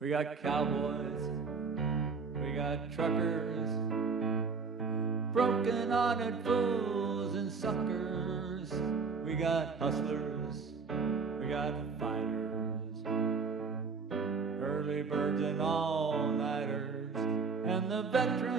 We got cowboys, we got truckers, broken-hearted fools and suckers. We got hustlers, we got fighters, early birds and all-nighters, and the veterans